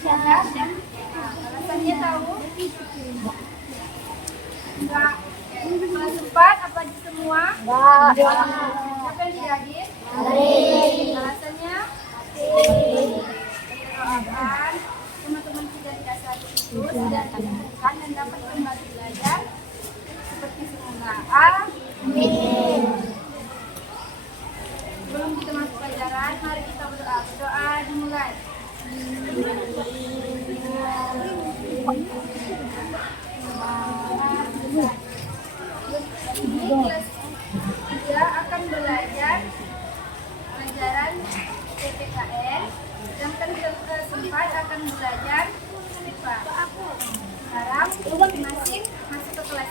Enggak, dan alasannya tahu? Enggak. Kelas 4 apa di semua? Enggak. Siapa yang tidak hadir? Alasannya? Doakan teman-teman kita di dasar itu sudah ditemukan dan dapat kembali belajar seperti semula. Amin. Sebelum kita masuk pelajaran, mari kita berdoa. Berdoa dimulai. Ini kelas 3 akan belajar pelajaran PPKN, sedangkan kelas 4 akan belajar IPA. Sekarang masing-masing masuk ke kelas.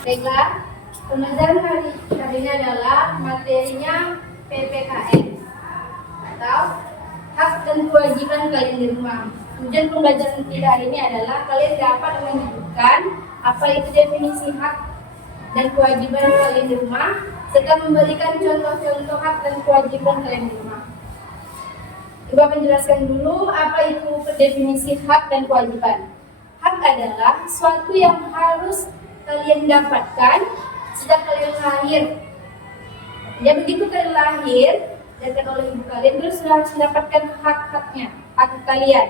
Baiklah, pelajaran hari ini adalah materinya PPKN atau hak dan kewajiban kalian di rumah. Tujuan pembelajaran kita hari ini adalah kalian dapat menyebutkan apa itu definisi hak dan kewajiban kalian di rumah, serta memberikan contoh-contoh hak dan kewajiban kalian di rumah. Coba menjelaskan dulu apa itu definisi hak dan kewajiban. Hak adalah sesuatu yang harus kalian dapatkan sejak kalian lahir. Ya, begitu kalian lahir dan oleh ibu kalian, terus harus mendapatkan hak-haknya, hak kalian.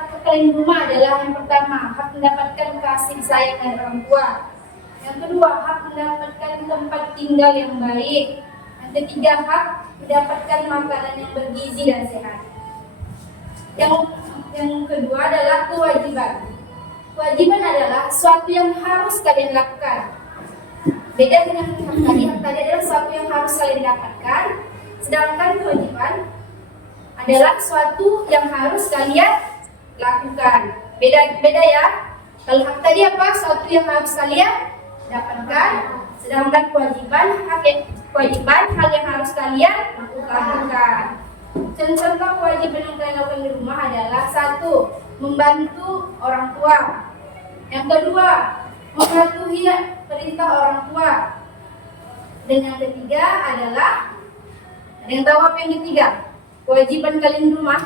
Hak kalian di rumah adalah yang pertama, hak mendapatkan kasih sayang dari orang tua. Yang kedua, hak mendapatkan tempat tinggal yang baik. Yang ketiga, hak mendapatkan makanan yang bergizi dan sehat. Yang kedua adalah kewajiban. Kewajiban adalah sesuatu yang harus kalian lakukan. Beda dengan hak tadi adalah sesuatu yang harus kalian dapatkan. Sedangkan kewajiban adalah sesuatu yang harus kalian lakukan. Beda ya. Kalau hak tadi apa? Sesuatu yang harus kalian dapatkan. Sedangkan kewajiban hal yang harus kalian lakukan. Contoh kewajiban yang kalian lakukan di rumah adalah: 1. Membantu orang tua. Yang kedua, mematuhi perintah orang tua. Dan yang ketiga adalah, ada yang tahu apa yang ketiga? Kewajiban kalian di rumah?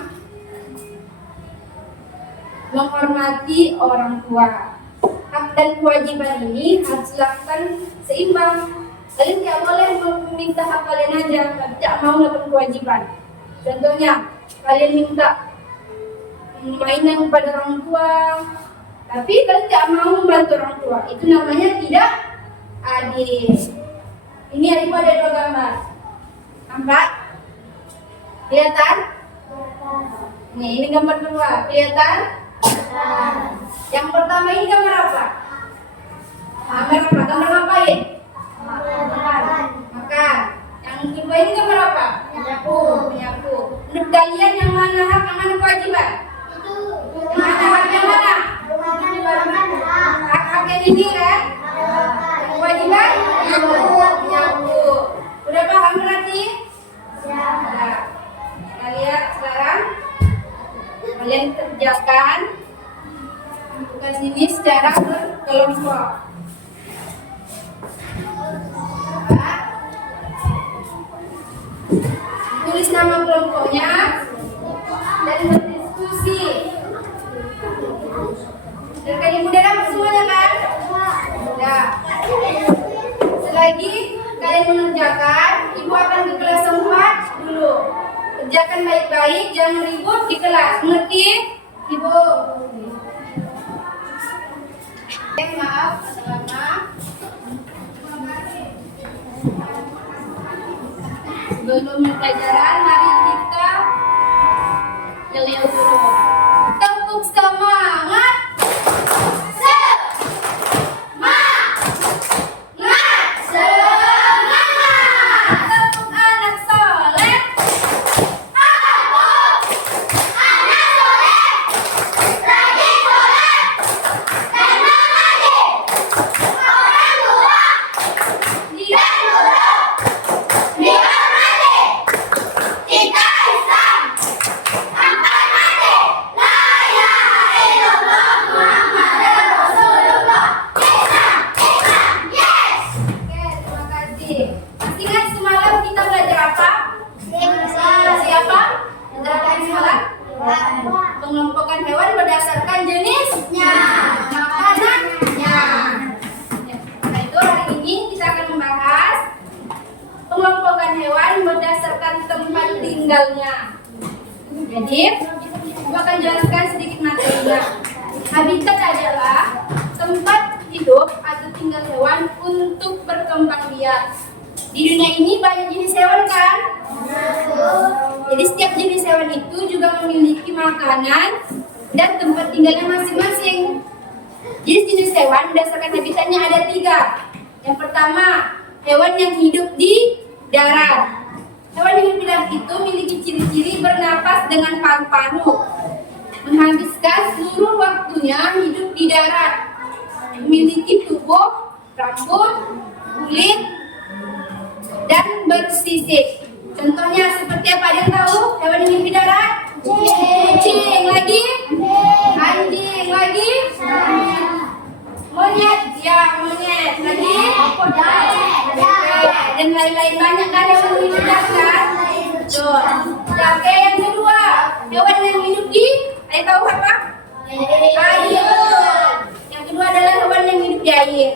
Menghormati orang tua. Hak dan kewajiban ini harus dilakukan seimbang. Kalian tidak boleh meminta hak kalian aja, tapi tidak mau melakukan kewajiban. Contohnya, kalian minta mainan kepada orang tua, tapi kalian tidak mau membantu orang tua. Itu namanya tidak adil. Ini ibu ada 2 gambar. Nampak? Kelihatan? Nih, ini gambar kedua. Kelihatan? Yang pertama ini gambar apa? Gambar ngapain? Makan. Yang kedua ini gambar apa? Menyapu. Menurut kalian yang mana hak, yang mana kewajiban? Mana hak, yang mana? Hak yang ini kan? Kewajiban? Menyapu. Udah paham berarti? Ya. Kita lihat sekarang. Kalian kerjakan tugas ini secara berkelompok. Tulis nama kelompoknya dan berdiskusi. Dan kalian mudah dapat semuanya kan? Mudah. Selagi kalian mengerjakan, ibu akan ke kelas 4 dulu. Kerjakan baik-baik, jangan ribut di kelas. Mengerti? Ibu. Maaf, sebelum pelajaran, mari kita yel-yel dulu. Tepuk semangat. Habitat adalah tempat hidup atau tinggal hewan untuk berkembang biak. Di dunia ini banyak jenis hewan kan? Jadi setiap jenis hewan itu juga memiliki makanan dan tempat tinggalnya masing-masing. Jenis-jenis hewan berdasarkan habitatnya ada 3. Yang pertama, hewan yang hidup di darat. Hewan yang hidup di darat itu memiliki ciri-ciri bernapas dengan paru-paru, menghabiskan seluruh waktunya hidup di darat, memiliki tubuh, rambut, kulit, dan bersisik. Contohnya seperti apa? Ada yang tahu hewan yang hidup di darat? Kucing, lagi? Anjing, lagi? Monyet, ya monyet, lagi? Dan lain-lain banyak kan hewan yang hidup di darat? Betul. Oke, yang kedua, hewan yang hidup di air tahu apa? Air. Yang kedua adalah hewan yang hidup di air.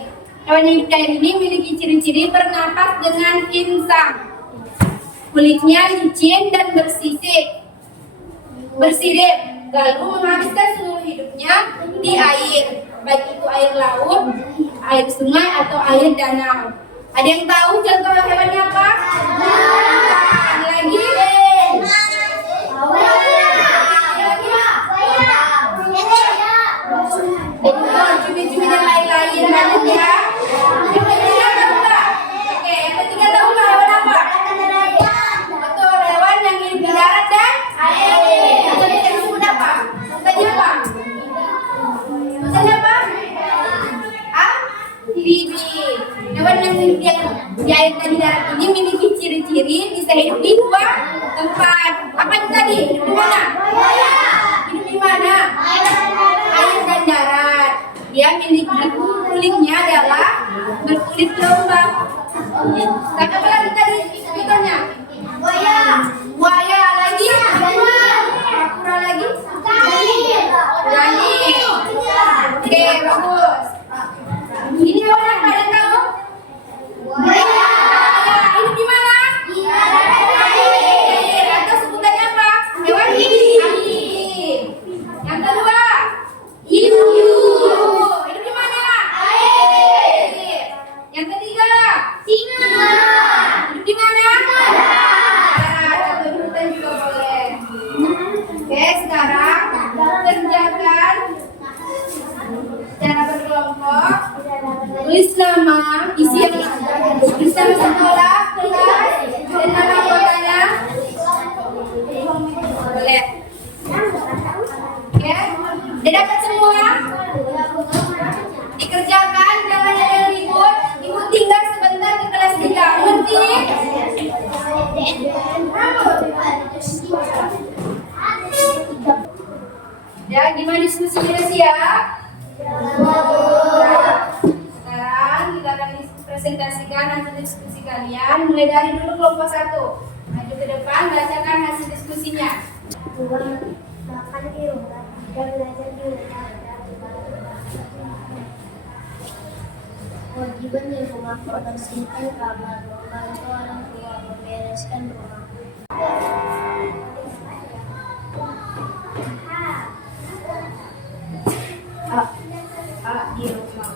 Hewan yang hidup di air ini memiliki ciri-ciri bernapas dengan insang. Kulitnya licin dan bersirip, lalu menghabiskan seluruh hidupnya di air, baik itu air laut, air sungai atau air danau. Ada yang tahu contoh hewannya apa? Lagi? Cumi-cumi dan lain-lain banyak ya. Yang ketiga tahu nggak? Oke, yang ketiga tahu nggak hewan apa? Betul, hewan yang hidup di darat dan air. Yang ketiga disebut apa? Tanya apa? Tanya apa? Bibit. Hewan yang hidup di air dan di darat ini memiliki ciri-ciri bisa hidup di 2 tempat. Apa itu tadi? Hidup di mana? Hidup di mana? Air dan darat. Dia memiliki kulitnya adalah berkulit domba. Tapi apa lagi tadi contohnya? Buaya lagi? Kura lagi? Janik. Oke, bagus. Ini hewan apa? Ada yang tahu? Buaya. Hidup di mana? Air. Atau sebutannya apa? Hewan hidup. Yang kedua, hiu. Hidup di mana? Air. Yang ketiga, singa. Hidup di mana? Darat. Atau di hutan juga boleh. Oke, sekarang kerjakan cara berkelompok. Tulis nama, isi tulis nama sekolah, kelas, dan nama anggotanya. Boleh. Oke, udah dapat semua? Dikerjakan, jangan ada yang ribut. Ibu tinggal sebentar ke kelas 3. Ngerti? Ya, gimana diskusinya siap? Sekarang kita akan presentasikan hasil diskusi kalian. Mulai dari dulu kelompok 1. Maju ke depan, bacakan hasil diskusinya. Makan di rumah dan belajar di rumah. Kewajiban di rumah membersihkan kamar, membantu orang tua, membereskan rumah. Di rumah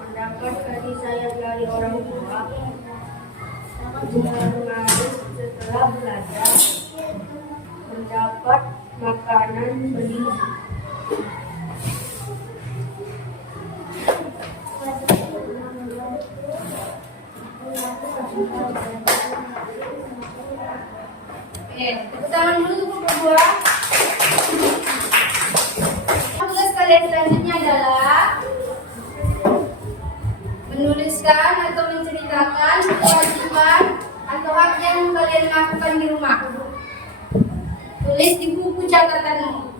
mendapat kasih sayang dari orang tua, mengharus setelah belajar, mendapat makanan bergizi. Tepuk tangan dulu untuk berdua. Tugas kalian selanjutnya adalah menuliskan atau menceritakan kewajiban atau hak yang kalian lakukan di rumah. Tulis di buku catatanmu.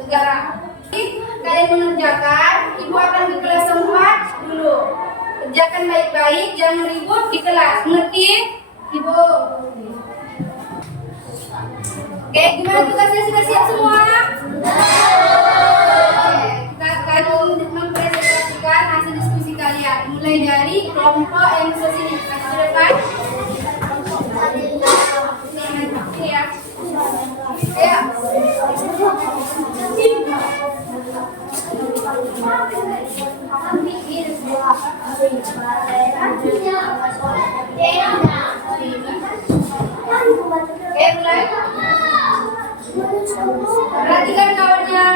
Sekarang kalian mengerjakan, ibu akan ke kelas 4 dulu. Kerjakan baik-baik, jangan ribut di kelas. Ngerti? Ibu. Oke, gimana tugasnya? Sudah siap semua? Kita akan mempresentasikan hasil diskusi kalian. Mulai dari kelompok yang di sini. Maju ke depan. Ini ya. Ya. Oke, mulai. Perhatikan kawannya.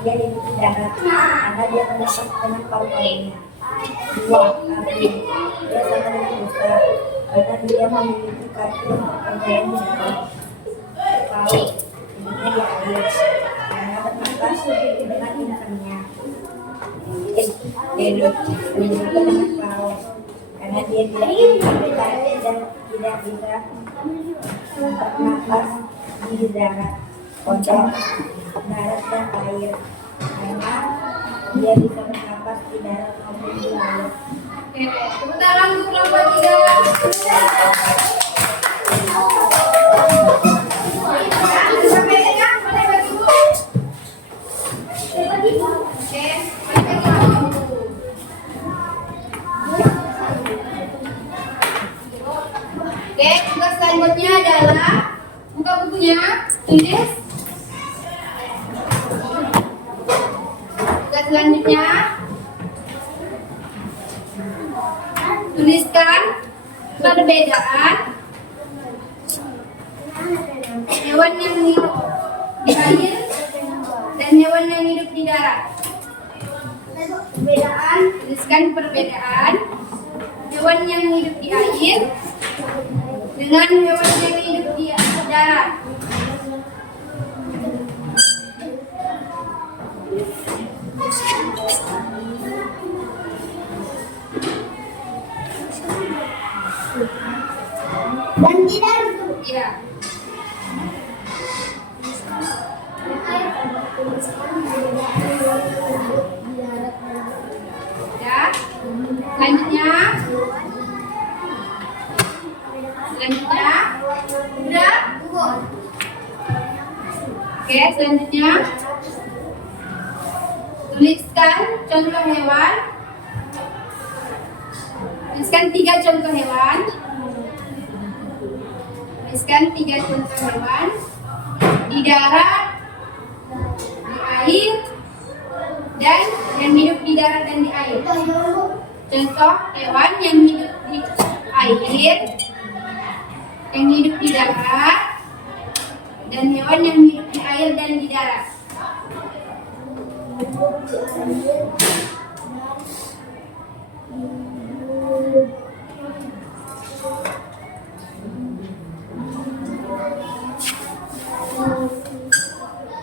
Dia hidup di darat karena dia mendapat dengan paru-parunya. Dua, api. Dia sama dengan Musa karena dia memiliki kaki untuk percaya di darat. Paus, hidupnya di air karena bernafas dengan insangnya. David menyebut dengan paus karena dia tidak memiliki kaki dan tidak bisa bernafas di darat. Kodok, darat dan air karena dia bisa bernafas di darat maupun di laut. Oke, tepuk tangan untuk kelompok 3. Sampai tengah, boleh bagi Bu? Oke, boleh bagi Bu. Oke, tugas selanjutnya adalah buka bukunya, tulis. Tugas selanjutnya tuliskan perbedaan hewan yang hidup di air dan hewan yang hidup di darat. Tuliskan perbedaan hewan yang hidup di air dengan hewan yang hidup di darat. Dan tidak Iya. Ya. Selanjutnya. Udah. Oke, selanjutnya tuliskan contoh hewan. Tuliskan 3 contoh hewan. Tuliskan 3 contoh hewan di darat, di air, dan yang hidup di darat dan di air. Contoh hewan yang hidup di air, yang hidup di darat, dan hewan yang hidup di air dan di darat.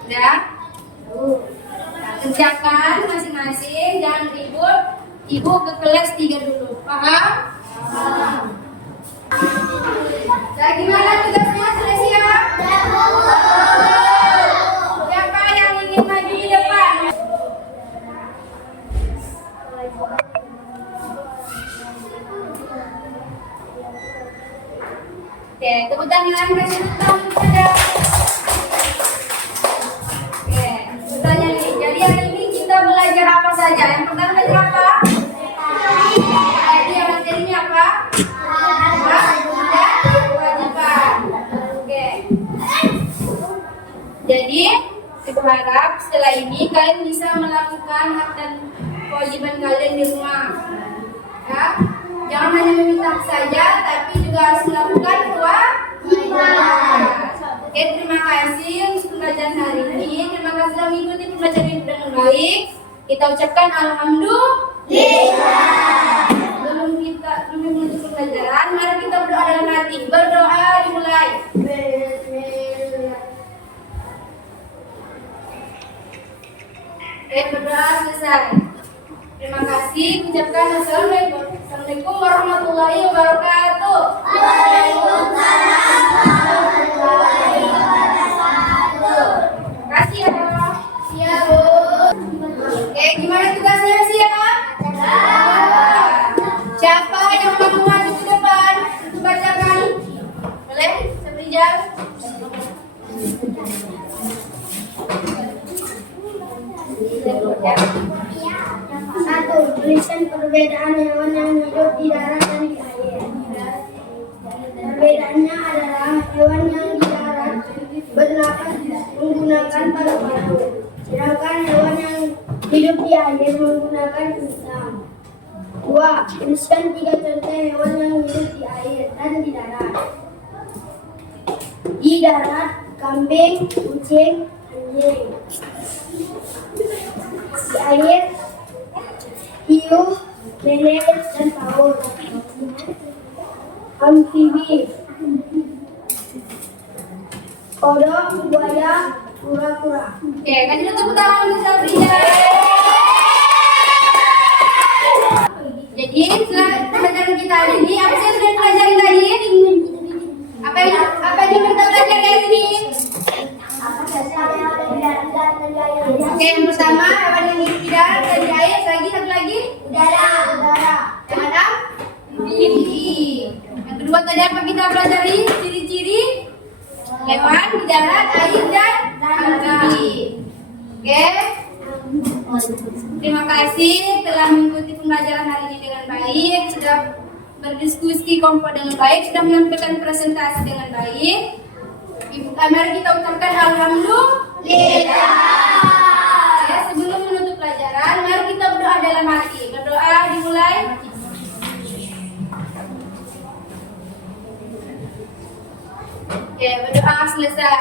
Udah? Kerjakan masing-masing, jangan ribut. Ibu ke kelas 3 dulu. Paham? Nah, gimana tugasnya? Sudah siap? Siapa yang ingin maju di depan? Oke, tepuk tangan, kasih tepuk tangan kepada. Oke, bertanya nih. Jadi hari ini kita belajar apa saja? Yang pertama belajar apa? Jadi yang materinya apa? Kewajiban. Oke. Jadi ibu harap setelah ini kalian bisa melakukan hak dan kewajiban kalian di rumah. Ya, jangan hanya meminta saja, tapi juga harus melakukan kewajiban. Oke, terima kasih untuk pembelajaran hari ini. Terima kasih sudah mengikuti pembelajaran ini dengan baik. Kita ucapkan alhamdulillah. Sebelum menutup pembelajaran, mari kita berdoa dalam hati. Berdoa dimulai. Berdoa selesai. Terima kasih. Ucapkan assalamualaikum warahmatullahi wabarakatuh. perbedaan hewan yang hidup di darat dan di air. Perbedaannya adalah hewan yang di darat bernapas menggunakan paru-paru, sedangkan hewan yang hidup di air menggunakan insang. 2. Tuliskan 3 contoh hewan yang hidup di air dan di darat. Di darat, kambing, kucing, anjing. Di air, hiu, lele, dan paus. Amfibi, kodok, buaya, kura-kura. Oke, kasih dulu tepuk tangan untuk Sabrina. Jadi setelah pelajaran kita hari ini, apa sih yang sudah dipelajari tadi? Apa yang kita pelajari hari ini? Oke, yang pertama hewan yang hidup di darat dan di air. Satu lagi. Udara. Yang ada? Amfibi. Yang kedua tadi apa kita pelajari? Ciri-ciri hewan di darat, air, dan amfibi. Oke. Terima kasih telah mengikuti pembelajaran hari ini dengan baik, sudah berdiskusi kelompok dengan baik, sudah menyampaikan presentasi dengan baik. Mari kita ucapkan alhamdulillah. Ya, sebelum menutup pelajaran, mari kita berdoa dalam hati. Berdoa dimulai. Oke, berdoa selesai.